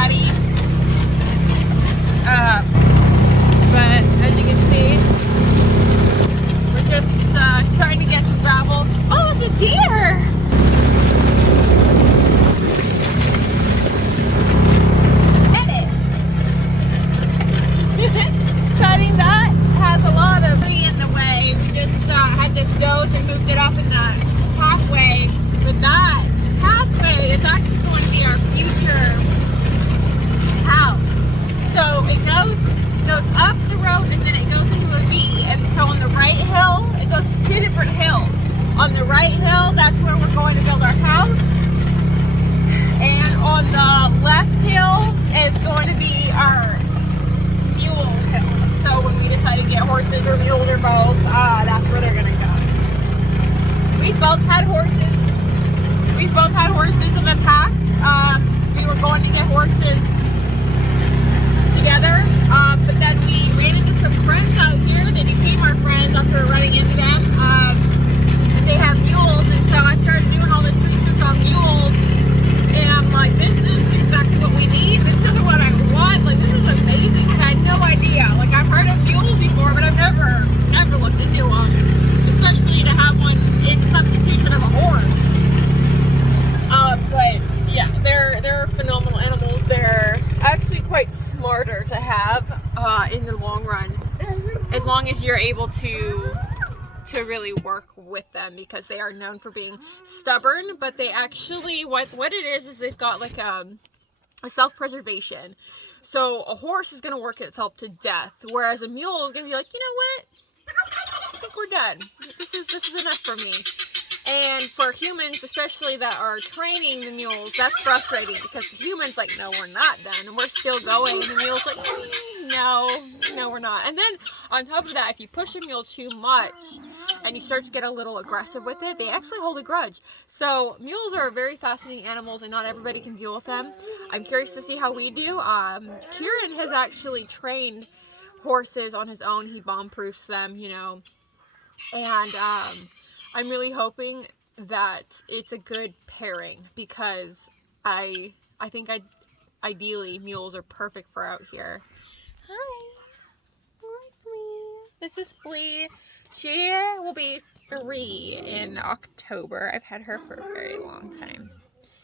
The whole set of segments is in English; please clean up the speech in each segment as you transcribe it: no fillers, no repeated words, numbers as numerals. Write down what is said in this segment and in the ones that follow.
ready. But as you can see, we're just trying to get some gravel. Oh, there's a deer! Cutting that has a lot of tree in the way. We just had this doze and moved it up in the pathway. But that pathway is actually going to be our future house. So it goes up the road and then it goes into a V. And so on the right hill, it goes two different hills. On the right hill, that's where we're going to build our house. And on the left hill is going to be our mule hill. So when we decide to get horses or mules or both, that's where they're gonna go. We've both had horses. We've both had horses in the past. We were going to get horses together, but then we ran into some friends out here. They became our friends after running into them. They have mules, and so I started doing all this research on mules. And I'm like, this is exactly what we need. This is what I want. Like, this is amazing. I had no idea. Like, I've heard of mules before, but I've never looked into them. Especially to have one in substitution of a horse. But yeah, they're phenomenal animals. They're actually quite smarter to have in the long run, as long as you're able to really work with them, because they are known for being stubborn. But they actually, what it is they've got like a self-preservation. So a horse is going to work itself to death, whereas a mule is going to be like, you know what, I think we're done. This is enough for me. And for humans, especially that are training the mules, that's frustrating, because the humans like, no, we're not done, and we're still going. And the mule's like, no, we're not. And then on top of that, if you push a mule too much and you start to get a little aggressive with it, they actually hold a grudge. So mules are very fascinating animals, and not everybody can deal with them. I'm curious to see how we do. Kieran has actually trained horses on his own. He bomb-proofs them, you know, and I'm really hoping that it's a good pairing, because I think ideally mules are perfect for out here. Hi, Flea. This is Flea. She will be 3 in October. I've had her for a very long time.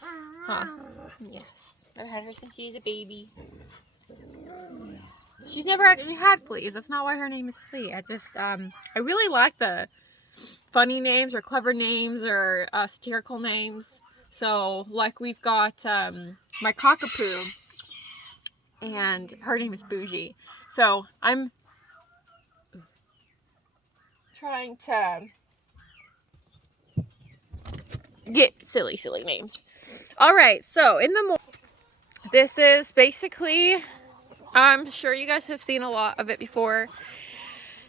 Huh? Yes, I've had her since she was a baby. She's never actually had fleas. That's not why her name is Flea. I really like the funny names or clever names or satirical names. So, like, we've got my cockapoo, and her name is Bougie. So I'm trying to get silly names. All right, so in the morning, this is basically, I'm sure you guys have seen a lot of it before.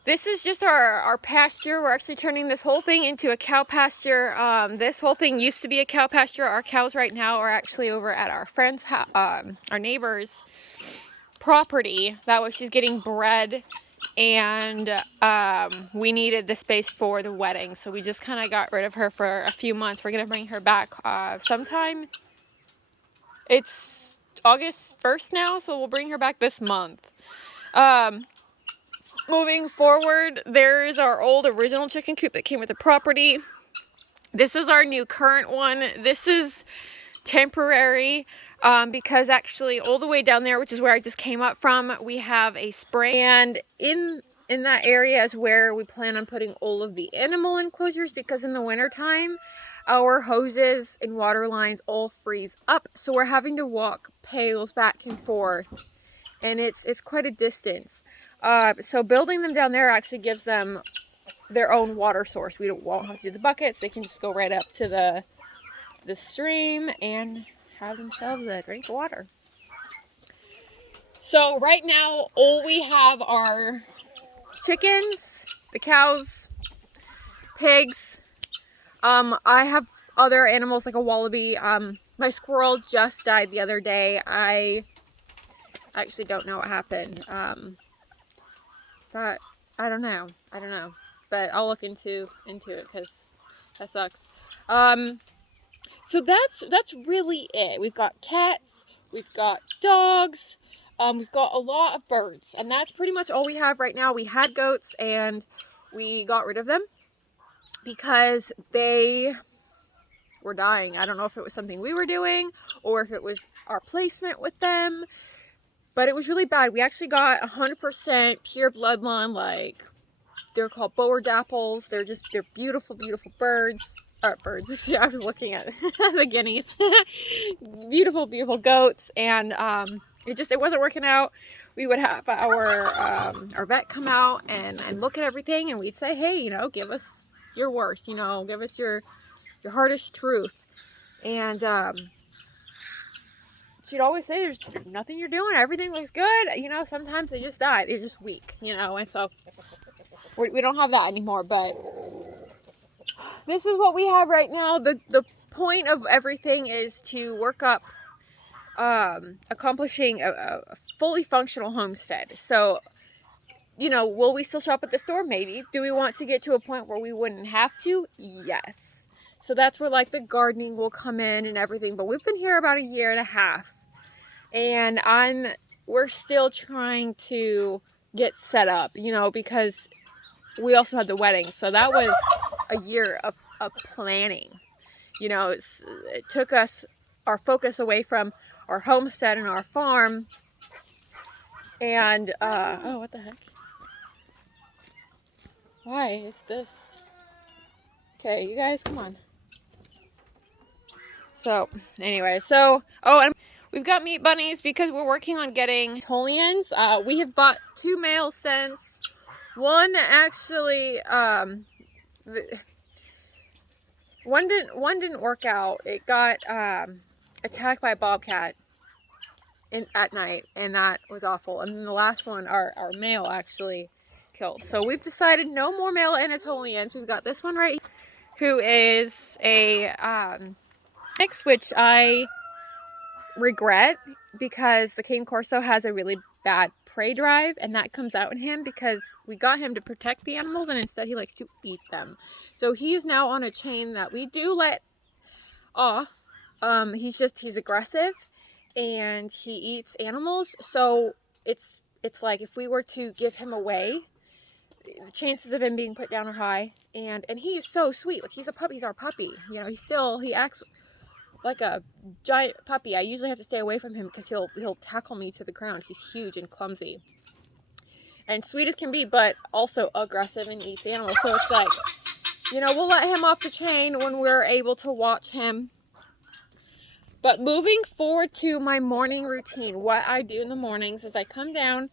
This is just our pasture. We're actually turning this whole thing into a cow pasture. This whole thing used to be a cow pasture. Our cows right now are actually over at our friend's, our neighbor's property. That way she's getting bred, and we needed the space for the wedding. So we just kind of got rid of her for a few months. We're going to bring her back sometime. It's August 1st now, so we'll bring her back this month. Moving forward, there's our old original chicken coop that came with the property. This is our new current one. This is temporary because actually all the way down there, which is where I just came up from, we have a spring. And in that area is where we plan on putting all of the animal enclosures, because in the wintertime, our hoses and water lines all freeze up. So we're having to walk pails back and forth, and it's quite a distance. So building them down there actually gives them their own water source. We won't have to do the buckets. They can just go right up to the stream and have themselves a drink of water. So right now, all we have are chickens, the cows, pigs. I have other animals like a wallaby. My squirrel just died the other day. I actually don't know what happened. But I don't know. But I'll look into it, because that sucks. So that's really it. We've got cats, we've got dogs, we've got a lot of birds, and that's pretty much all we have right now. We had goats and we got rid of them because they were dying. I don't know if it was something we were doing or if it was our placement with them, but it was really bad. We actually got 100% pure bloodline, like they're called boer dapples. They're beautiful, beautiful birds. Birds. I was looking at the guineas. Beautiful, beautiful goats, and it wasn't working out. We would have our vet come out and look at everything, and we'd say, hey, you know, give us your worst, you know, give us your hardest truth. And she'd always say, there's nothing you're doing, everything looks good. You know, sometimes they just die, they're just weak, you know. And so we don't have that anymore, but this is what we have right now. The point of everything is to work up accomplishing a fully functional homestead. So, you know, will we still shop at the store? Maybe. Do we want to get to a point where we wouldn't have to? Yes. So that's where like the gardening will come in and everything. But we've been here about 1.5 years, and we're still trying to get set up, you know, because we also had the wedding. So that was a year of planning. You know, it took us our focus away from our homestead and our farm. And oh, what the heck? Why is this? Okay, you guys, come on. So anyway, and we've got meat bunnies because we're working on getting Tolians. We have bought 2 males since. One actually one didn't work out. It got attacked by a bobcat at night, and that was awful. And then the last one, our male actually killed. So we've decided no more male Anatolians. We've got this one right here, who is a mix, which I regret because the Cane Corso has a really bad prey drive, and that comes out in him because we got him to protect the animals, and instead he likes to eat them. So he's now on a chain that we do let off. He's aggressive and he eats animals. So it's like if we were to give him away, the chances of him being put down are high. And he is so sweet. Like, he's a puppy. He's our puppy. You know, he acts like a giant puppy. I usually have to stay away from him because he'll tackle me to the ground. He's huge and clumsy and sweet as can be, but also aggressive and eats animals. So it's like, you know, we'll let him off the chain when we're able to watch him. But moving forward to my morning routine, what I do in the mornings is I come down,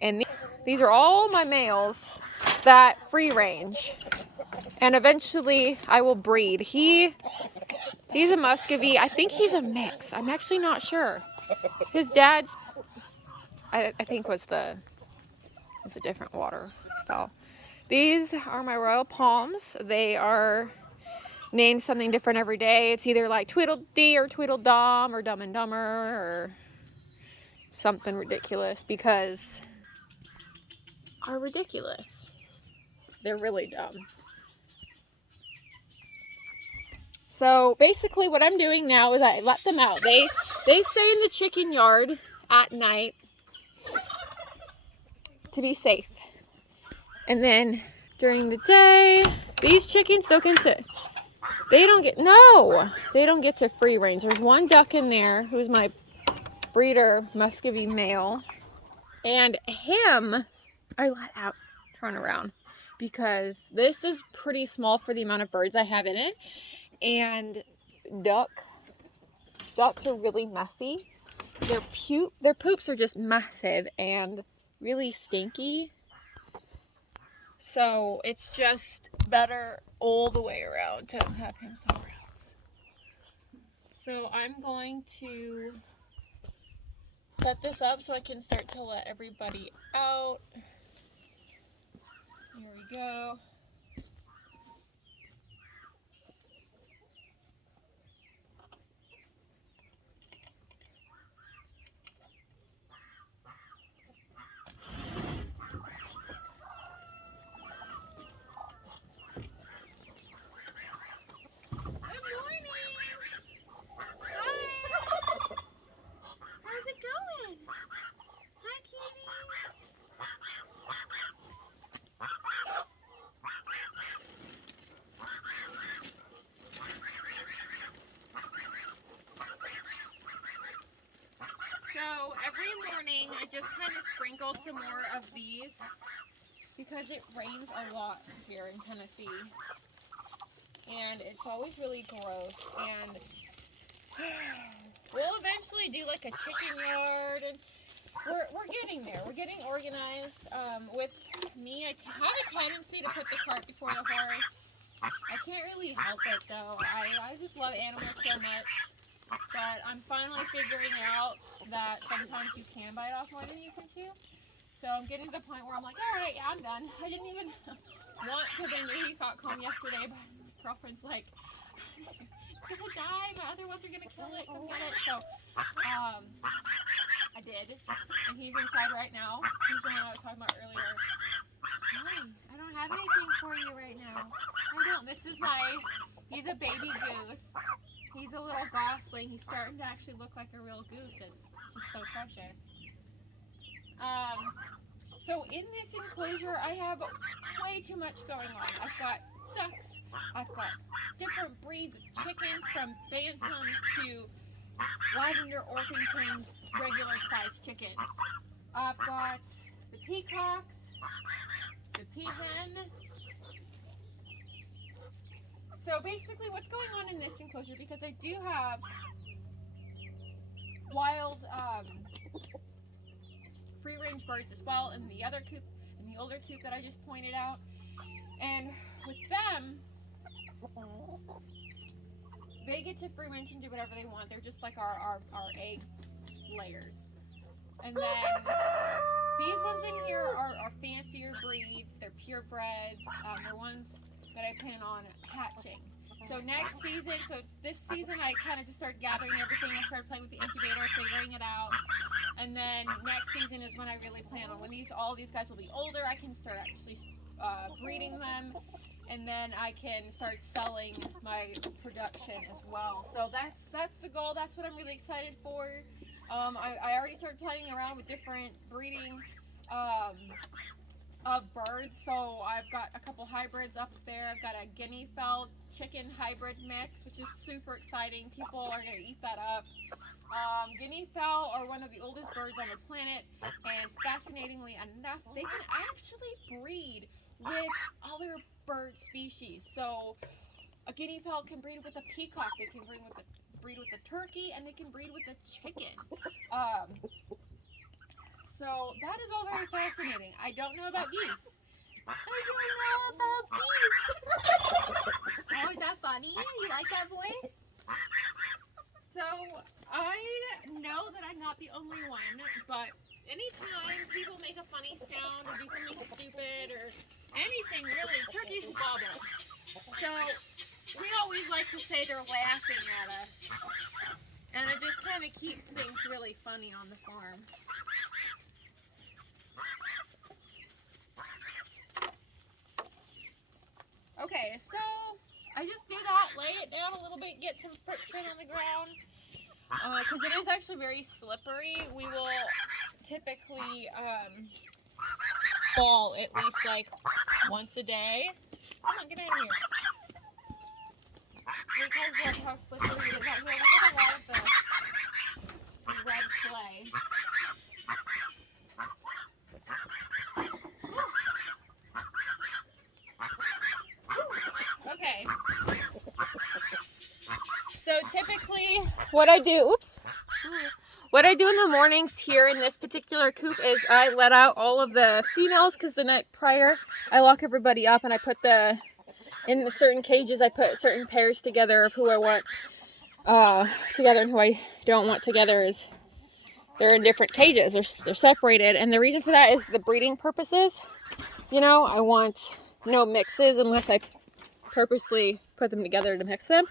and these are all my males that free range, and eventually I will breed. He's a Muscovy. I think he's a mix. I'm actually not sure. His dad's, I think was a different waterfowl. These are my Royal Palms. They are named something different every day. It's either like Tweedledee or Tweedledum or Dumb and Dumber or something ridiculous, because are ridiculous. They're really dumb. So basically what I'm doing now is I let them out. They stay in the chicken yard at night to be safe. And then during the day, these chickens they don't get to free range. There's one duck in there who's my breeder Muscovy male, and him I let out, turn around, because this is pretty small for the amount of birds I have in it. And ducks are really messy. Their poops are just massive and really stinky. So it's just better all the way around to have him somewhere else. So I'm going to set this up so I can start to let everybody out. Here we go. sprinkle some more of these because it rains a lot here in Tennessee. And it's always really gross. And we'll eventually do like a chicken yard, and we're getting there. We're getting organized. With me, I have a tendency to put the cart before the horse. I can't really help it though. I just love animals so much. But I'm finally figuring out that sometimes you can bite off more than you can chew. So I'm getting to the point where I'm like, all right, yeah, I'm done. I didn't even want to bring the peacock home yesterday, but my girlfriend's like, it's gonna die. My other ones are gonna kill it. Come get it. So I did, and he's inside right now. He's the one I was talking about earlier. Hi, I don't have anything for you right now. I don't. He's a baby goose. He's a little gosling. He's starting to actually look like a real goose. It's just so precious. So in this enclosure, I have way too much going on. I've got ducks. I've got different breeds of chicken, from bantams to lavender Orpington regular sized chickens. I've got the peacocks, the peahen. So basically what's going on in this enclosure, because I do have wild free range birds as well in the other coop, in the older coop that I just pointed out. And with them, they get to free range and do whatever they want. They're just like our egg layers. And then these ones in here are fancier breeds. They're purebreds. They're ones that I plan on hatching. So next season, this season I kind of just started gathering everything. I started playing with the incubator, figuring it out. And then next season is when I really plan on, when all these guys will be older, I can start actually breeding them. And then I can start selling my production as well. So that's the goal. That's what I'm really excited for. I already started playing around with different breeding of birds. So I've got a couple hybrids up there. I've got a guinea fowl chicken hybrid mix, which is super exciting. People are going to eat that up. Guinea fowl are one of the oldest birds on the planet, and fascinatingly enough, they can actually breed with other bird species. So a guinea fowl can breed with a peacock, they can breed with a turkey, and they can breed with a chicken. So that is all very fascinating. I don't know about geese. Oh, is that funny? You like that voice? So I know that I'm not the only one, but anytime people make a funny sound or do something stupid or anything really, turkeys gobble. So we always like to say they're laughing at us. And it just kind of keeps things really funny on the farm. Okay, so I just do that, lay it down a little bit, get some friction on the ground. Because it is actually very slippery. We will typically fall at least like once a day. Come on, get out of here. Because of how slippery it is out here. We have a lot of the red clay. Okay. So typically what I do in the mornings here in this particular coop is I let out all of the females, because the night prior I lock everybody up and I put in the certain cages, I put certain pairs together of who I want together and who I don't want together. Is they're in different cages, they're separated, and the reason for that is the breeding purposes. You know, I want no mixes unless I purposely put them together to mix them.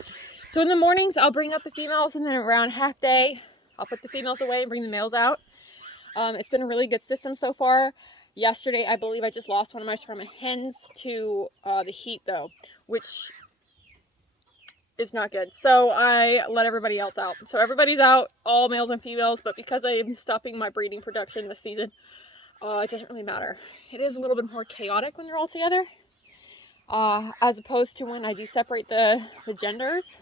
So in the mornings I'll bring up the females, and then around half day I'll put the females away and bring the males out. It's been a really good system so far. Yesterday I believe I just lost one of my sperm hens to the heat though, which is not good. So I let everybody else out. So everybody's out, all males and females, but because I am stopping my breeding production this season, it doesn't really matter. It is a little bit more chaotic when they're all together, as opposed to when I do separate the genders.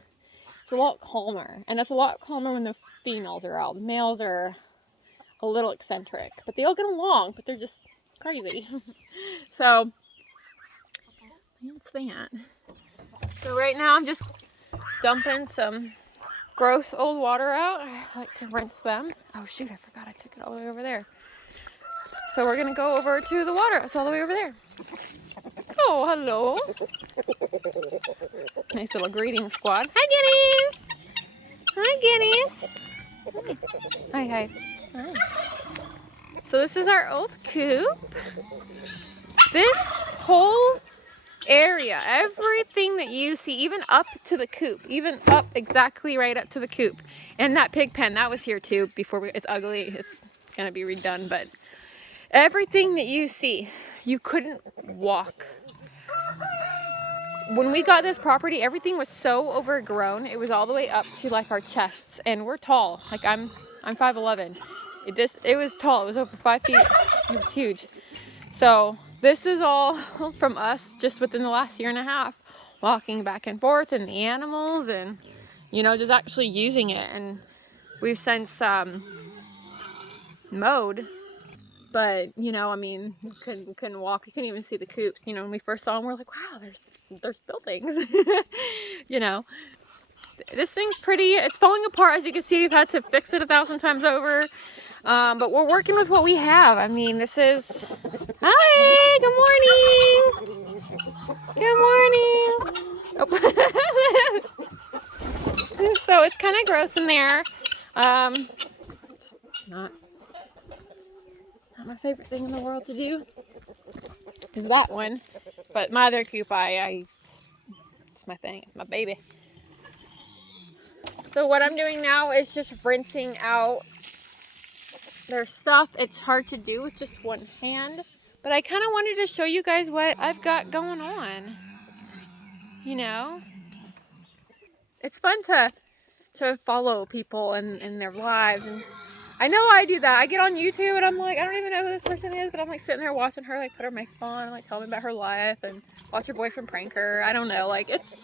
It's a lot calmer, and it's a lot calmer when the females are out. The males are a little eccentric, but they all get along, but they're just crazy. So that's that. So right now I'm just dumping some gross old water out. I like to rinse them. Oh shoot, I forgot I took it all the way over there. So we're gonna go over to the water. It's all the way over there. Oh, hello. Nice little greeting squad. Hi, kitties. Hi, kitties. Hi, hi. Hi. So this is our old coop. This whole area, everything that you see, even up to the coop, even up exactly right up to the coop. And that pig pen, that was here too before it's ugly. It's gonna be redone, but everything that you see, you couldn't walk. When we got this property, everything was so overgrown. It was all the way up to like our chests, and we're tall. Like I'm 5'11". It was tall. It was over 5 feet. It was huge. So this is all from us just within the last year and a half, walking back and forth, and the animals, and you know, just actually using it. And we've since mowed. But, you know, I mean, we couldn't walk. We couldn't even see the coops. You know, when we first saw them, we're like, wow, there's buildings. You know, this thing's pretty. It's falling apart. As you can see, we've had to fix it 1,000 times over. But we're working with what we have. I mean, this is... Hi, good morning. Good morning. Oh. So it's kind of gross in there. It's not my favorite thing in the world to do is that one, but my other coop, it's my thing, it's my baby. So what I'm doing now is just rinsing out their stuff. It's hard to do with just one hand, but I kind of wanted to show you guys what I've got going on. You know, it's fun to follow people and their lives, and I know I do that. I get on YouTube and I'm like, I don't even know who this person is, but I'm like sitting there watching her like put her makeup on and like tell me about her life and watch her boyfriend prank her. I don't know, like it's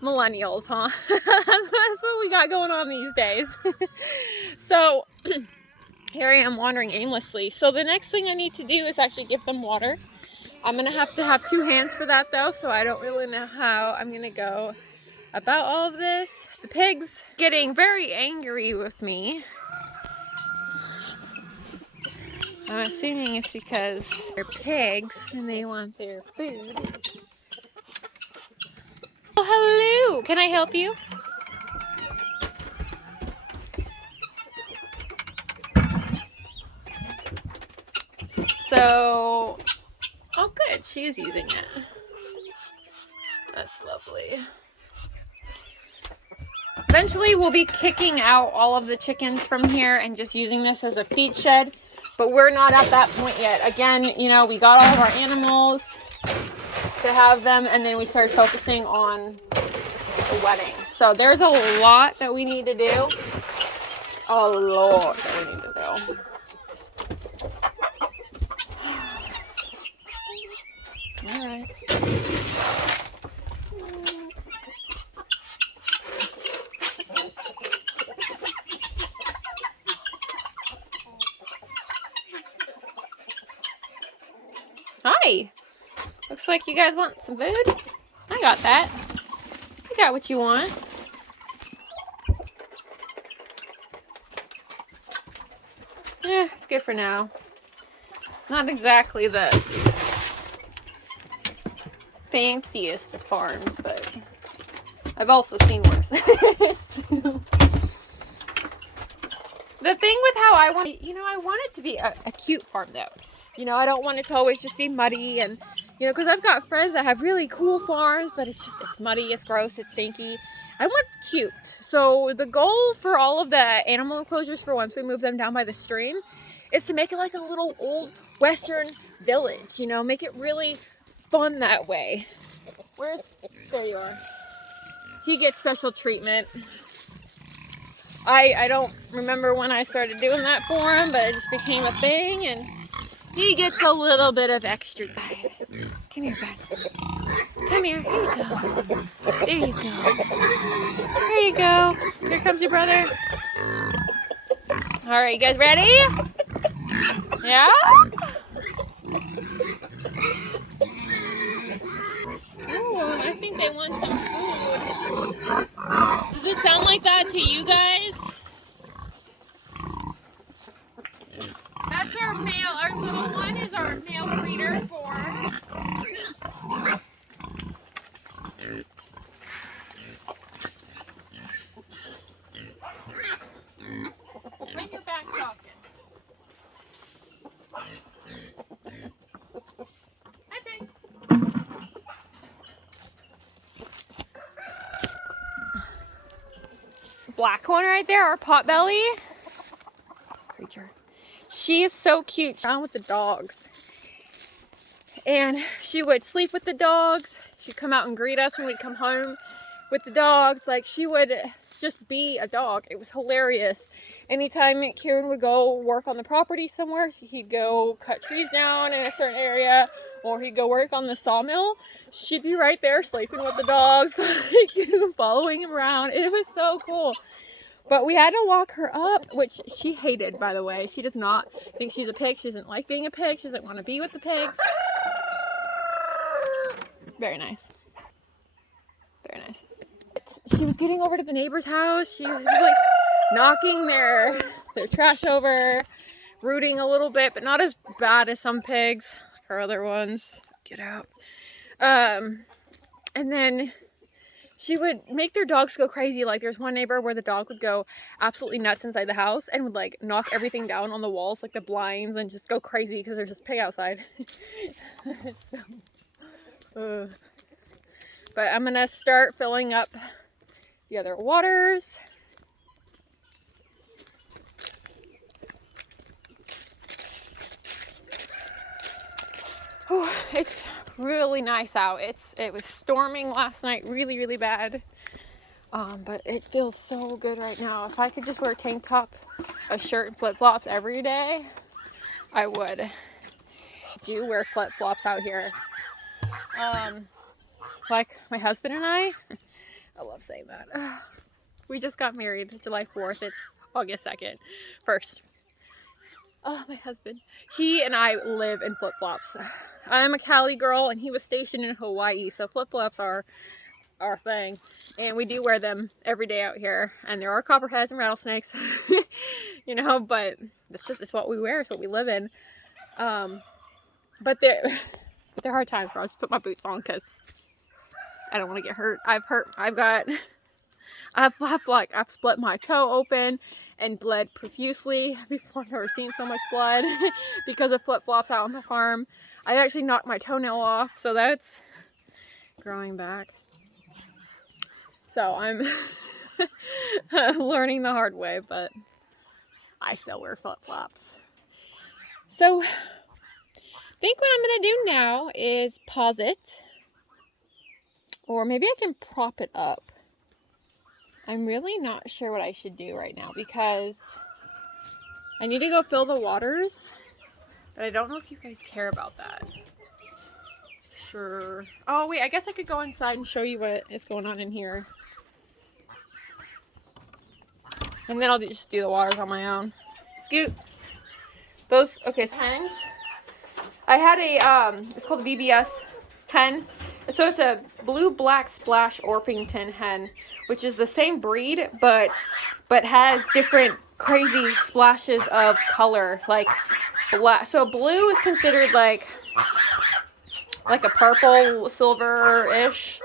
millennials, huh? That's what we got going on these days. So here I am wandering aimlessly. So the next thing I need to do is actually give them water. I'm gonna have to have 2 hands for that though, so I don't really know how I'm gonna go about all of this. The pig's getting very angry with me. I'm assuming it's because they're pigs and they want their food. Oh, hello! Can I help you? So, oh good, she is using it. That's lovely. Eventually we'll be kicking out all of the chickens from here and just using this as a feed shed. But we're not at that point yet. Again, you know, we got all of our animals to have them, and then we started focusing on the wedding. So there's a lot that we need to do. A lot that we need to do. All right. Hi. Looks like you guys want some food. I got that. You got what you want. It's good for now. Not exactly the fanciest of farms, but I've also seen worse. The thing with how I want it, you know, I want it to be a cute farm though. You know, I don't want it to always just be muddy, and you know, because I've got friends that have really cool farms, but it's muddy, it's gross, it's stinky. I want cute. So the goal for all of the animal enclosures for once we move them down by the stream is to make it like a little old Western village, you know, make it really fun that way. There you are. He gets special treatment. I don't remember when I started doing that for him, but it just became a thing, and he gets a little bit of extra. Come here, bud. Come here. Here you go. There you go. There you go. Here comes your brother. All right, you guys ready? Yeah? Ooh, I think they want some food. Does it sound like that to you guys? That's our male. Our little one is our male breeder for. Bring your back talking. Hi, babe. Black one right there, our potbelly creature. She is so cute. Around with the dogs. And she would sleep with the dogs. She'd come out and greet us when we'd come home with the dogs. Like, she would just be a dog. It was hilarious. Anytime Kieran would go work on the property somewhere, he'd go cut trees down in a certain area, or he'd go work on the sawmill, she'd be right there sleeping with the dogs, like, following him around. It was so cool. But we had to lock her up, which she hated, by the way. She does not think she's a pig. She doesn't like being a pig. She doesn't want to be with the pigs. Very nice. Very nice. She was getting over to the neighbor's house. She was like knocking their trash over, rooting a little bit, but not as bad as some pigs. Her other ones. Get out. And then she would make their dogs go crazy. Like, there's one neighbor where the dog would go absolutely nuts inside the house and would like knock everything down on the walls, like the blinds, and just go crazy because there's just pig outside. But I'm gonna start filling up the other waters. Whew, it's really nice out. It was storming last night, really, really bad. But it feels so good right now. If I could just wear a tank top, a shirt, and flip-flops every day, I would. Do wear flip-flops out here. Like my husband and I love saying that. We just got married July 4th. It's August 2nd. 1st. Oh, my husband. He and I live in flip-flops. I'm a Cali girl and he was stationed in Hawaii, so flip-flops are our thing. And we do wear them every day out here. And there are copperheads and rattlesnakes, you know, but it's what we wear. It's what we live in. But they're hard times, bro. I just put my boots on because I don't want to get hurt. I've split my toe open and bled profusely before. I've never seen so much blood because of flip-flops out on the farm. I actually knocked my toenail off, so that's growing back. So I'm learning the hard way, but I still wear flip-flops. So I think what I'm going to do now is pause it. Or maybe I can prop it up. I'm really not sure what I should do right now because I need to go fill the waters. But I don't know if you guys care about that. Sure. Oh, wait. I guess I could go inside and show you what is going on in here. And then I'll just do the waters on my own. Scoot. Those, okay, so hens. I had a, it's called a VBS hen. So it's a blue-black splash Orpington hen, which is the same breed, but has different crazy splashes of color, like black. So blue is considered like a purple, silver-ish.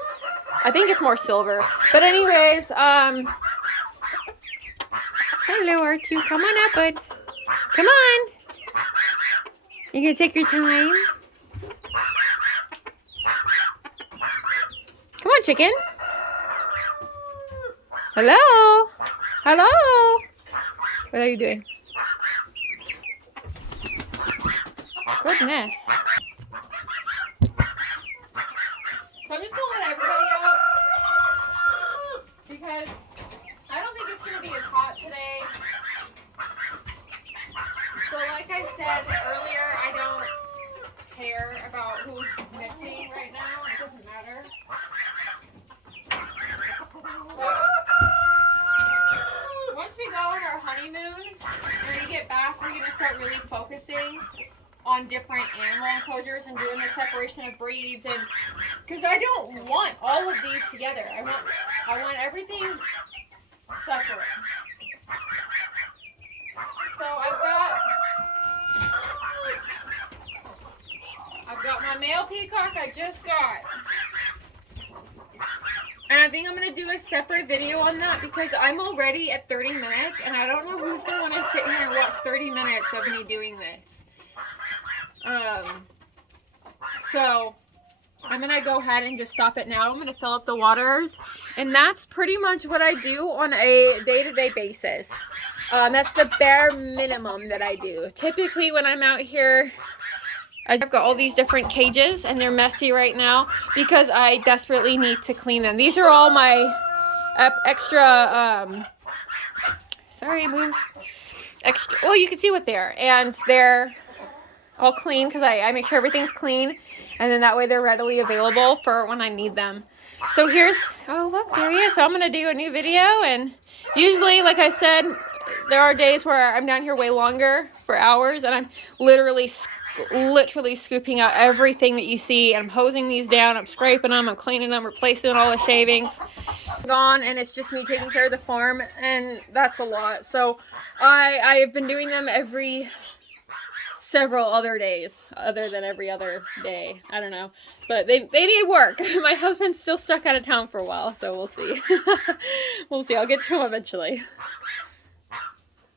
I think it's more silver. But anyways, hello R2, come on up, bud. Come on. You gonna take your time? Come on, chicken. Hello? Hello? What are you doing? Goodness. So I'm just gonna let everybody out because I don't think it's gonna be as hot today. So like I said earlier, I don't care about who's mixing right now. It doesn't matter. Once we go on our honeymoon, when we get back, we're going to start really focusing on different animal enclosures and doing the separation of breeds, and because I don't want all of these together. I want everything separate. So I've got my male peacock I just got. And I think I'm going to do a separate video on that because I'm already at 30 minutes and I don't know who's going to want to sit here and watch 30 minutes of me doing this. So I'm going to go ahead and just stop it now. I'm going to fill up the waters, and that's pretty much what I do on a day-to-day basis. That's the bare minimum that I do. Typically when I'm out here, I've got all these different cages and they're messy right now because I desperately need to clean them. These are all my extra, well, you can see what they are. And they're all clean because I make sure everything's clean. And then that way they're readily available for when I need them. So here's, oh look, there he is. So I'm going to do a new video, and usually, like I said, there are days where I'm down here way longer for hours and I'm literally scooping out everything that you see, and I'm hosing these down, I'm scraping them, I'm cleaning them, replacing all the shavings. Gone, and it's just me taking care of the farm, and that's a lot. So I've been doing them every several other days, other than every other day. I don't know, but they need work. My husband's still stuck out of town for a while, so we'll see. We'll see. I'll get to him eventually.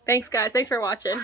Thanks guys, thanks for watching.